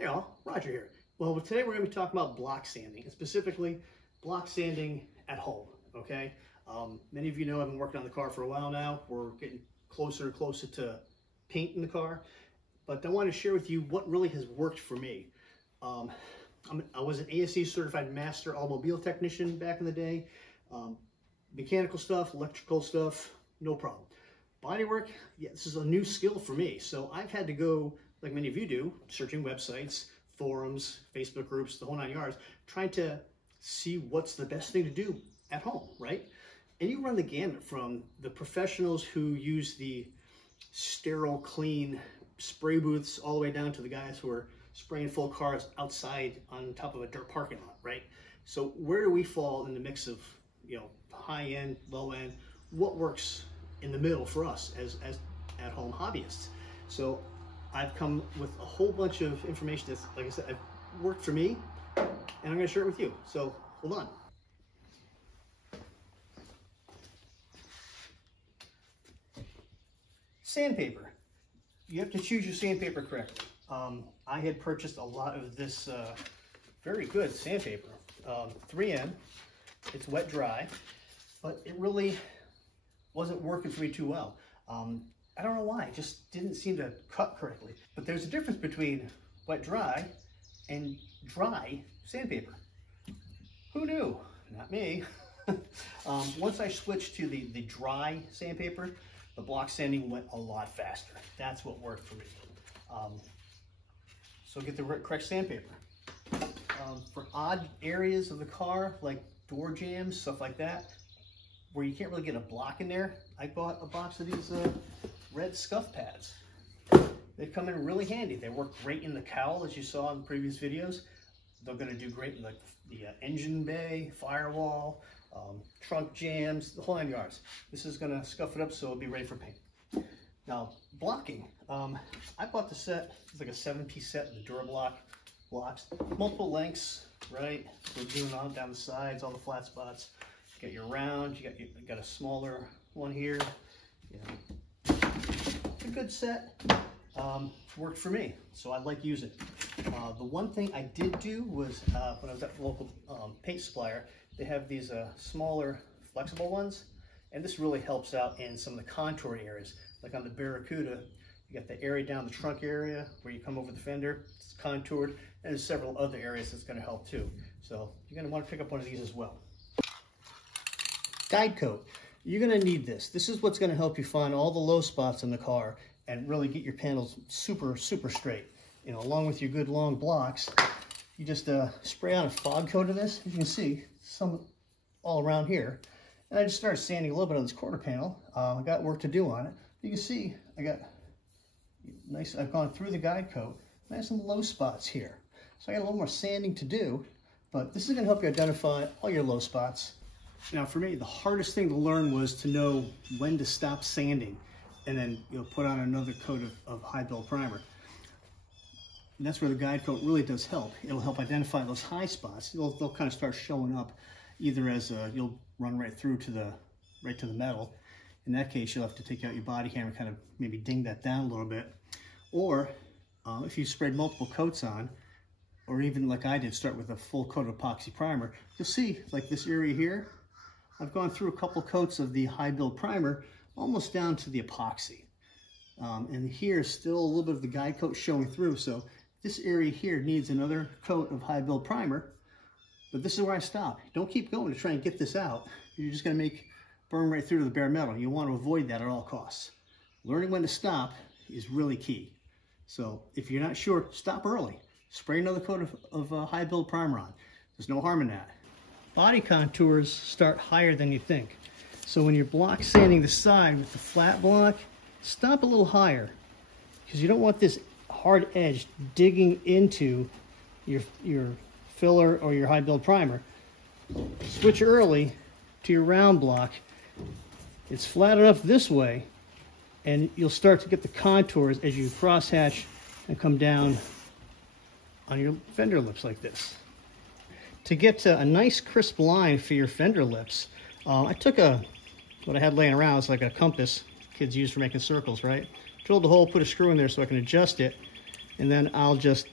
Hey all, Roger here. Well, today we're going to be talking about block sanding, and specifically block sanding at home, okay? Many of you know I've been working on the car for a while now. We're getting closer and closer to paint in the car, but I want to share with you what really has worked for me. I was an ASE certified master automobile technician back in the day. Mechanical stuff, electrical stuff, no problem. Bodywork, yeah, this is a new skill for me. So I've had to go, like many of you do, searching websites, forums, Facebook groups, the whole 9 yards, trying to see what's the best thing to do at home, right? And you run the gamut from the professionals who use the sterile, clean spray booths all the way down to the guys who are spraying full cars outside on top of a dirt parking lot, right? So where do we fall in the mix of, you know, high end, low end? What works in the middle for us as at home hobbyists? So I've come with a whole bunch of information that's, like I said, I've worked for me, and I'm going to share it with you. So hold on. Sandpaper. You have to choose your sandpaper correctly. I had purchased a lot of this very good sandpaper, 3M. It's wet dry, but it really wasn't working for me too well. I don't know why, it just didn't seem to cut correctly. But there's a difference between wet dry and dry sandpaper. Who knew? Not me. Once I switched to the dry sandpaper, the block sanding went a lot faster. That's what worked for me. So get the correct sandpaper. For odd areas of the car, like door jams, stuff like that, where you can't really get a block in there, I bought a box of these red Scuff pads. They come in really handy. They work great in the cowl, as you saw in previous videos. They're going to do great in the engine bay, firewall, trunk jams, the whole 9 yards. This is going to scuff it up so it'll be ready for paint. Now, blocking. I bought the set. It's like a 7-piece set, the Durablock blocks, multiple lengths, right? So doing on down the sides, all the flat spots. You got your round. You got a smaller one here. You know, it's a good set. Worked for me, so I like using it. The one thing I did do was when I was at the local paint supplier, they have these smaller flexible ones, and this really helps out in some of the contouring areas. Like on the Barracuda, you got the area down the trunk area where you come over the fender, it's contoured, and there's several other areas that's going to help too. So you're going to want to pick up one of these as well. Guide coat. You're going to need this. This is what's going to help you find all the low spots in the car and really get your panels super straight. You know, along with your good long blocks, you just spray on a fog coat of this. As you can see, some all around here. And I just started sanding a little bit on this quarter panel. I got work to do on it. You can see I got nice. I've gone through the guide coat. I have some low spots here, so I got a little more sanding to do. But this is going to help you identify all your low spots. Now, for me, the hardest thing to learn was to know when to stop sanding, and then put on another coat of high build primer. And that's where the guide coat really does help. It'll help identify those high spots. They'll kind of start showing up either as you'll run right through to the metal. In that case, you'll have to take out your body hammer, kind of maybe ding that down a little bit. Or if you sprayed multiple coats on, or even like I did, start with a full coat of epoxy primer, you'll see like this area here, I've gone through a couple coats of the high build primer, almost down to the epoxy. And here, still a little bit of the guide coat showing through. So this area here needs another coat of high build primer, but this is where I stop. Don't keep going to try and get this out. You're just gonna burn right through to the bare metal. You want to avoid that at all costs. Learning when to stop is really key. So if you're not sure, stop early. Spray another coat of high build primer on. There's no harm in that. Body contours start higher than you think. So when you're block sanding the side with the flat block, stop a little higher, because you don't want this hard edge digging into your filler or your high build primer. Switch early to your round block. It's flat enough this way, and you'll start to get the contours as you crosshatch and come down on your fender lips like this. To get a nice crisp line for your fender lips, I took what I had laying around. It's like a compass kids use for making circles, right? Drilled the hole, put a screw in there so I can adjust it, and then I'll just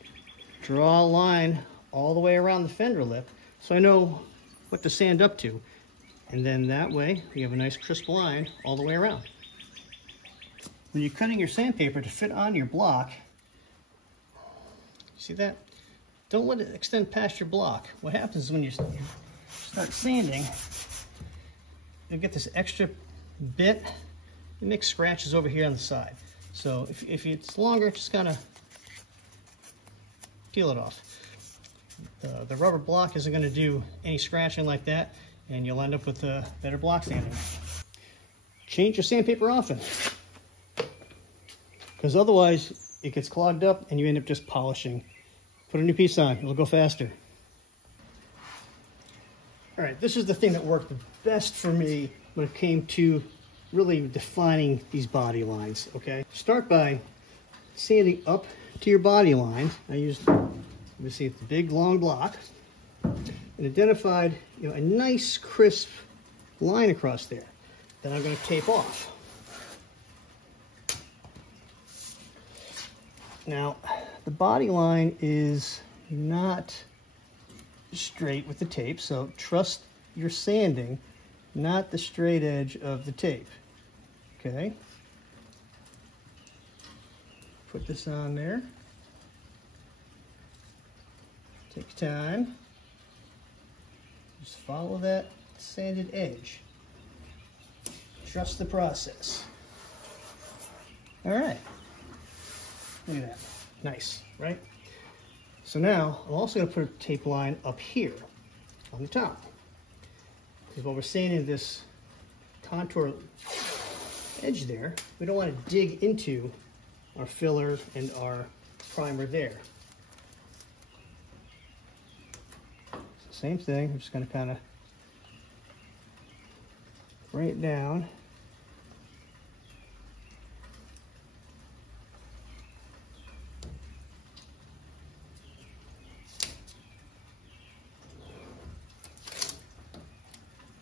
draw a line all the way around the fender lip so I know what to sand up to. And then that way you have a nice crisp line all the way around. When you're cutting your sandpaper to fit on your block, see that? Don't let it extend past your block. What happens is when you start sanding, you'll get this extra bit. It makes scratches over here on the side. So if it's longer, just kind of peel it off. The rubber block isn't going to do any scratching like that, and you'll end up with better block sanding. Change your sandpaper often, because otherwise it gets clogged up and you end up just polishing. Put a new piece on, it'll go faster. All right, this is the thing that worked the best for me when it came to really defining these body lines, okay? Start by sanding up to your body line. I used, you see, it's a big long block, and identified, you know, a nice crisp line across there that I'm going to tape off. Now, the body line is not straight with the tape, so trust your sanding, not the straight edge of the tape. Okay? Put this on there. Take time. Just follow that sanded edge. Trust the process. All right. Look at that. Nice, right? So now I'm also going to put a tape line up here on the top. Because while we're sanding this contour edge there, we don't want to dig into our filler and our primer there. Same thing, I'm just going to kind of bring it down.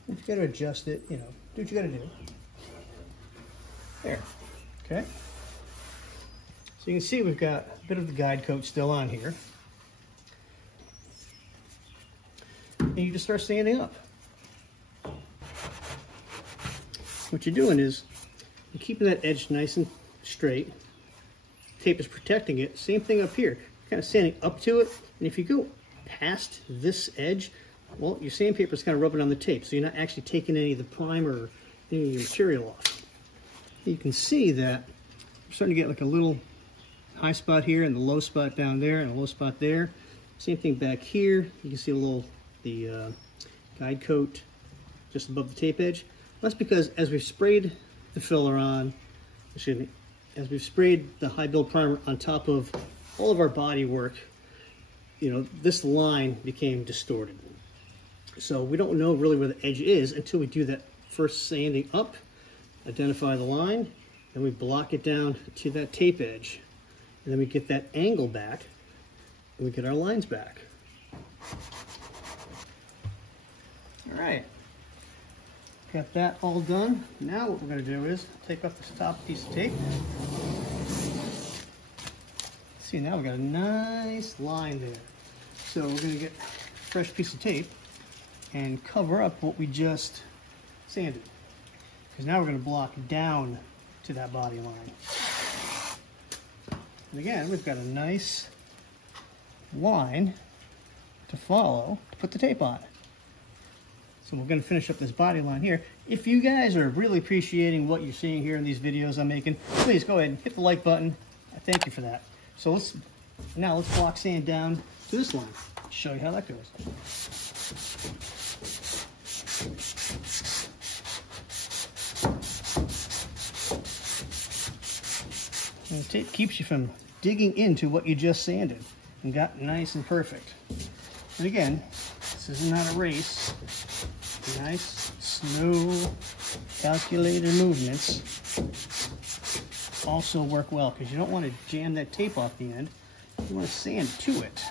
If you got to adjust it, you know, do what you got to do. There, okay. So you can see we've got a bit of the guide coat still on here. And you just start sanding up. What you're doing is you're keeping that edge nice and straight. Tape is protecting it. Same thing up here. You're kind of sanding up to it. And if you go past this edge, well, your sandpaper is kind of rubbing on the tape, so you're not actually taking any of the primer or any of your material off. You can see that we're starting to get like a little high spot here and the low spot down there and a low spot there. Same thing back here. You can see a little, the guide coat just above the tape edge. That's because as we've sprayed the filler on, excuse me, as we've sprayed the high build primer on top of all of our body work, you know, this line became distorted. So we don't know really where the edge is until we do that first sanding up, identify the line, then we block it down to that tape edge, and then we get that angle back, and we get our lines back. All right, got that all done. Now what we're going to do is take off this top piece of tape. See, now we've got a nice line there. So we're going to get a fresh piece of tape and cover up what we just sanded. Because now we're going to block down to that body line. And again, we've got a nice line to follow to put the tape on. So we're going to finish up this body line here. If you guys are really appreciating what you're seeing here in these videos I'm making, please go ahead and hit the like button. I thank you for that. So let's block sand down to this line. Show you how that goes. And the tape keeps you from digging into what you just sanded and got nice and perfect. And again, this is not a race. Nice, slow, calculated movements also work well because you don't want to jam that tape off the end. You want to sand to it.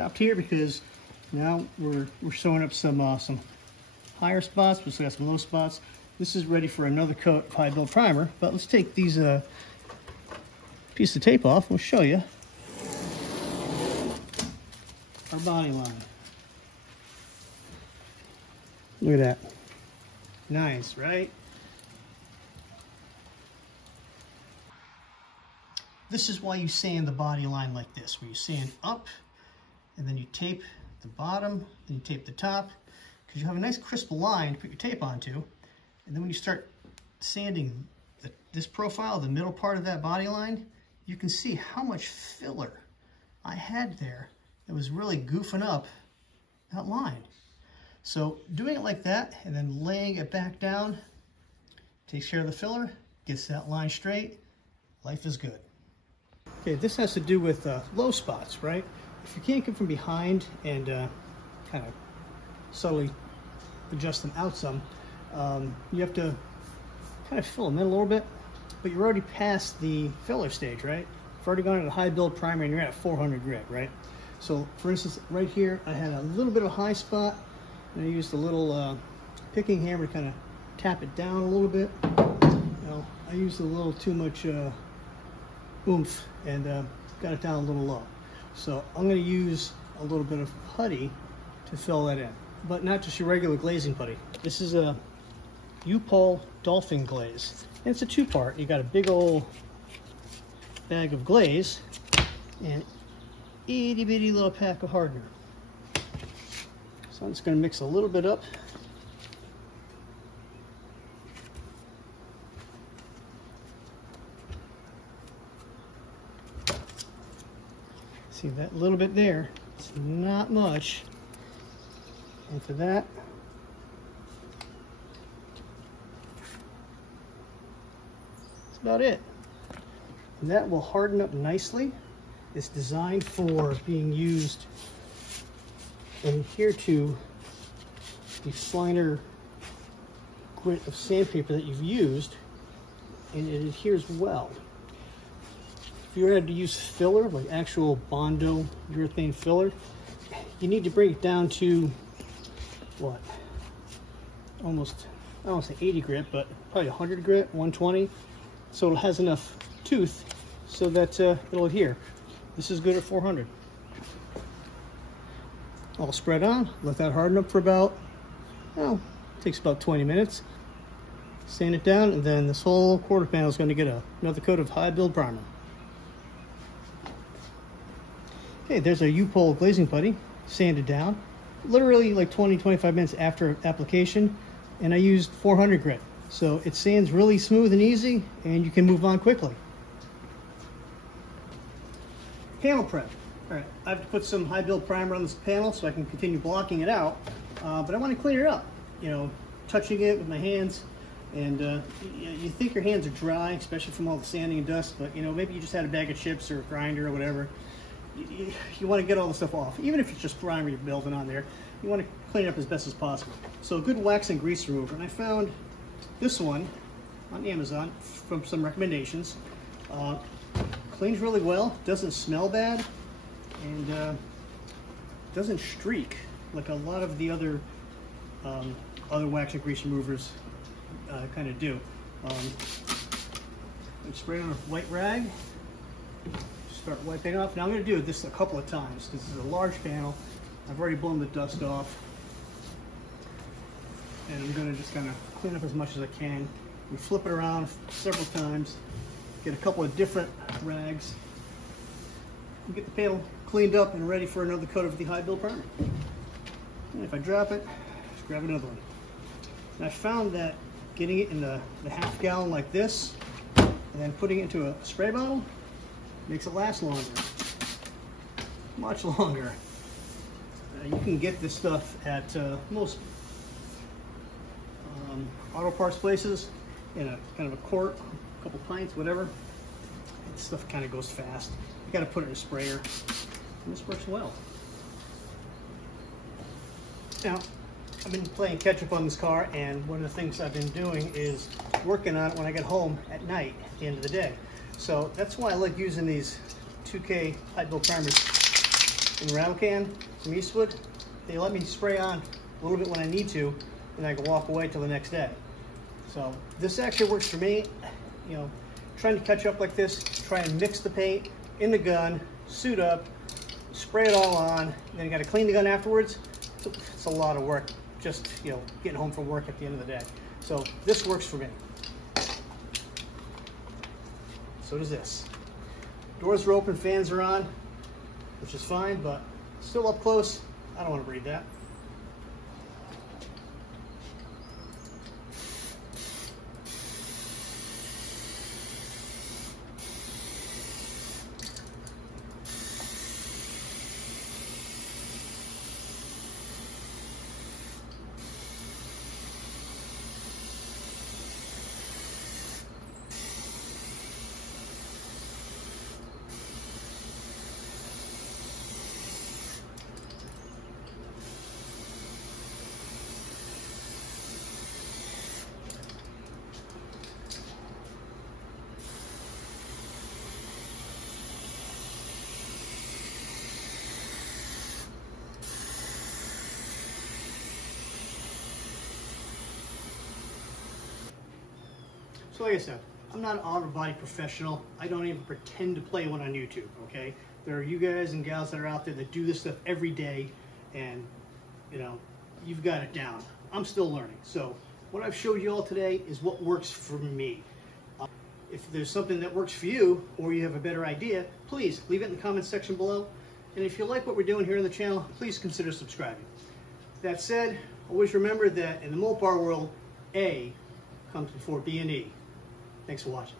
stopped here because now we're showing up some higher spots. We still got some low spots. This is ready for another coat of high build primer. But let's take these piece of tape off. We'll show you our body line. Look at that. Nice, right? This is why you sand the body line like this, where you sand up and then you tape the bottom, then you tape the top, because you have a nice crisp line to put your tape onto. And then when you start sanding this profile, the middle part of that body line, you can see how much filler I had there that was really goofing up that line. So doing it like that and then laying it back down takes care of the filler, gets that line straight. Life is good. Okay, this has to do with low spots, right? If you can't come from behind and kind of subtly adjust them out some, you have to kind of fill them in a little bit, but you're already past the filler stage, right? You've already gone to the high build primer and you're at 400 grit, right? So for instance, right here, I had a little bit of a high spot and I used a little picking hammer to kind of tap it down a little bit. You know, I used a little too much oomph and got it down a little low. So I'm going to use a little bit of putty to fill that in, but not just your regular glazing putty. This is a U-Pole Dolphin Glaze, and it's a two-part. You got a big old bag of glaze and itty bitty little pack of hardener. So I'm just going to mix a little bit up. See that little bit there? It's not much. And for that, that's about it. And that will harden up nicely. It's designed for being used and adhere to the finer grit of sandpaper that you've used, and it adheres well. If you were to use filler, like actual Bondo urethane filler, you need to bring it down to what? Almost, I don't want to say 80 grit, but probably 100 grit, 120, so it has enough tooth so that it'll adhere. This is good at 400. All spread on, let that harden up for about, well, takes about 20 minutes. Sand it down, and then this whole quarter panel is going to get another coat of high build primer. Okay, there's our U-Pole glazing putty, sanded down, literally like 20-25 minutes after application, and I used 400 grit. So it sands really smooth and easy, and you can move on quickly. Panel prep. All right, I have to put some high build primer on this panel so I can continue blocking it out, but I want to clean it up, you know, touching it with my hands. And you think your hands are dry, especially from all the sanding and dust, but you know, maybe you just had a bag of chips or a grinder or whatever. You want to get all the stuff off. Even if it's just primer you're building on there, you want to clean it up as best as possible. So a good wax and grease remover, and I found this one on Amazon from some recommendations. Cleans really well, doesn't smell bad, and doesn't streak like a lot of the other wax and grease removers kind of do. And spray it on a white rag. Start wiping off. Now I'm going to do this a couple of times. This is a large panel. I've already blown the dust off. And I'm going to just kind of clean up as much as I can. We flip it around several times. Get a couple of different rags. And get the panel cleaned up and ready for another coat of the high build primer. And if I drop it, just grab another one. And I found that getting it in the half gallon like this, and then putting it into a spray bottle, makes it last longer, much longer. You can get this stuff at most auto parts places in a kind of a quart, a couple pints, whatever. This stuff kind of goes fast. You got to put it in a sprayer, and this works well. Now, I've been playing catch up on this car, and one of the things I've been doing is working on it when I get home at night at the end of the day. So that's why I like using these 2K high build primers in rattle can, some Eastwood. They let me spray on a little bit when I need to, and I can walk away till the next day. So this actually works for me. You know, trying to catch up like this, try and mix the paint in the gun, suit up, spray it all on, and then you got to clean the gun afterwards. It's a lot of work, just, you know, getting home from work at the end of the day. So this works for me. So does this. Doors are open, fans are on, which is fine, but still up close, I don't want to breathe that. So like I said, I'm not an auto body professional. I don't even pretend to play one on YouTube, okay? There are you guys and gals that are out there that do this stuff every day, and you know, you've got it down. I'm still learning. So what I've showed you all today is what works for me. If there's something that works for you, or you have a better idea, please leave it in the comments section below. And if you like what we're doing here on the channel, please consider subscribing. That said, always remember that in the Multi-Bar world, A comes before B and E. Thanks for watching.